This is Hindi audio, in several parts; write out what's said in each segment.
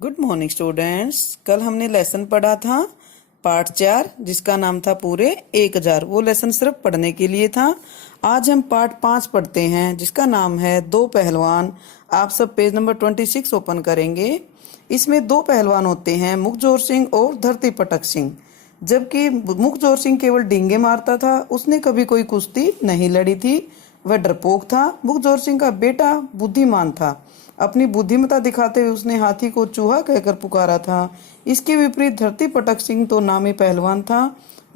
Good morning students. कल हमने लेसन पढ़ा था पार्ट 4 जिसका नाम था पूरे 1000। वो लेसन सिर्फ पढ़ने के लिए था। आज हम पार्ट 5 पढ़ते हैं जिसका नाम है दो पहलवान। आप सब पेज नंबर 26 ओपन करेंगे। इसमें दो पहलवान होते हैं, मुखजोर सिंह और धरती पटक सिंह। जबकि मुखजोर सिंह केवल डींगे मारता था, उसने कभी कोई कुश्ती नहीं लड़ी थी। वह डरपोक था। मुखजोर सिंह का बेटा बुद्धिमान था। अपनी बुद्धिमता दिखाते हुए उसने हाथी को चूहा कहकर पुकारा था। इसके विपरीत धरती पटक सिंह तो नामी पहलवान था।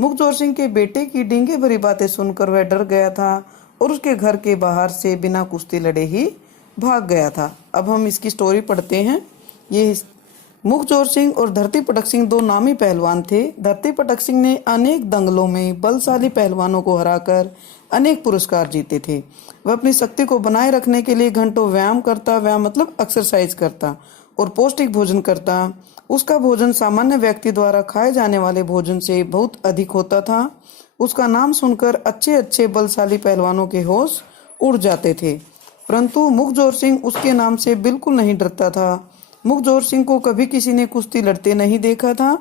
मुखजोर सिंह के बेटे की डींगे भरी बातें सुनकर वह डर गया था और उसके घर के बाहर से बिना कुश्ती लड़े ही भाग गया था। अब हम इसकी स्टोरी पढ़ते हैं। ये मुखजोर सिंह और धरती पटक सिंह दो नामी पहलवान थे। धरती पटक सिंह ने अनेक दंगलों में बलशाली पहलवानों को हराकर अनेक पुरस्कार जीते थे। वह अपनी शक्ति को बनाए रखने के लिए घंटों व्यायाम करता, व्यायाम मतलब एक्सरसाइज करता और पौष्टिक भोजन करता। उसका भोजन सामान्य व्यक्ति द्वारा खाए जाने वाले भोजन से बहुत अधिक होता था। उसका नाम सुनकर अच्छे अच्छे बलशाली पहलवानों के होश उड़ जाते थे, परंतु मुखजोर सिंह उसके नाम से बिल्कुल नहीं डरता था। मुखजोर सिंह को कभी किसी ने कुश्ती लड़ते नहीं देखा था।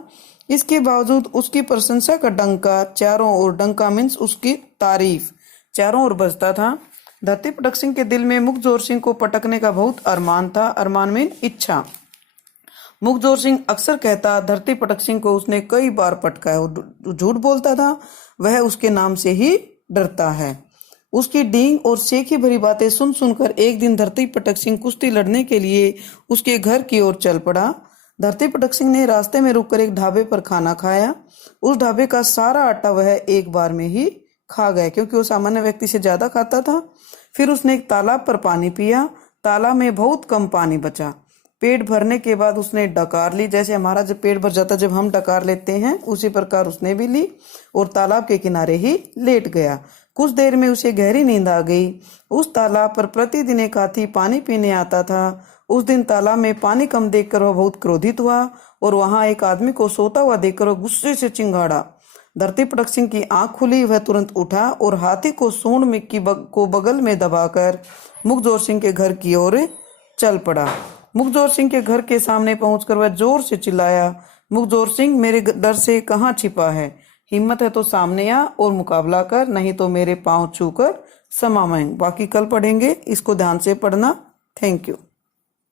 इसके बावजूद उसकी प्रशंसा का डंका चारों ओर, डंका मीन्स उसकी तारीफ चारों ओर बजता था। धरती पटक सिंह के दिल में मुखजोर सिंह को पटकने का बहुत अरमान था। अरमान मीन इच्छा। मुखजोर सिंह अक्सर कहता धरती पटक सिंह को उसने कई बार पटका है और झूठ बोलता था। वह उसके नाम से ही डरता है। उसकी डींग और सेखी भरी बातें सुन सुनकर एक दिन धरती पटक सिंह कुश्ती लड़ने के लिए उसके घर की ओर चल पड़ा। धरती पटक सिंह ने रास्ते में रुककर एक ढाबे पर खाना खाया। उस ढाबे का सारा आटा वह एक बार में ही खा गया, क्योंकि वो सामान्य व्यक्ति से ज्यादा खाता था। फिर उसने एक तालाब पर पानी पिया। तालाब में बहुत कम पानी बचा। पेट भरने के बाद उसने डकार ली। जैसे हमारा जब पेट भर जाता जब हम डकार लेते हैं, उसी प्रकार उसने भी ली और तालाब के किनारे ही लेट गया। कुछ देर में उसे गहरी नींद आ गई। उस तालाब पर प्रतिदिन एक हाथी पानी पीने आता था। उस दिन तालाब में पानी कम देखकर वह बहुत क्रोधित हुआ और वहां एक आदमी को सोता हुआ देखकर वह गुस्से से चिंगाड़ा। धरती पटक सिंह की आंख खुली। वह तुरंत उठा और हाथी को सूंड में को बगल में दबाकर मुखजोर सिंह के घर की ओर चल पड़ा। मुखजोर सिंह के घर के सामने पहुंचकर वह जोर से चिल्लाया, मुखजोर सिंह, मेरे डर से कहाँ छिपा है? हिम्मत है तो सामने आ और मुकाबला कर, नहीं तो मेरे पांव छूकर क्षमा मांग। बाकी कल पढ़ेंगे, इसको ध्यान से पढ़ना। Thank you.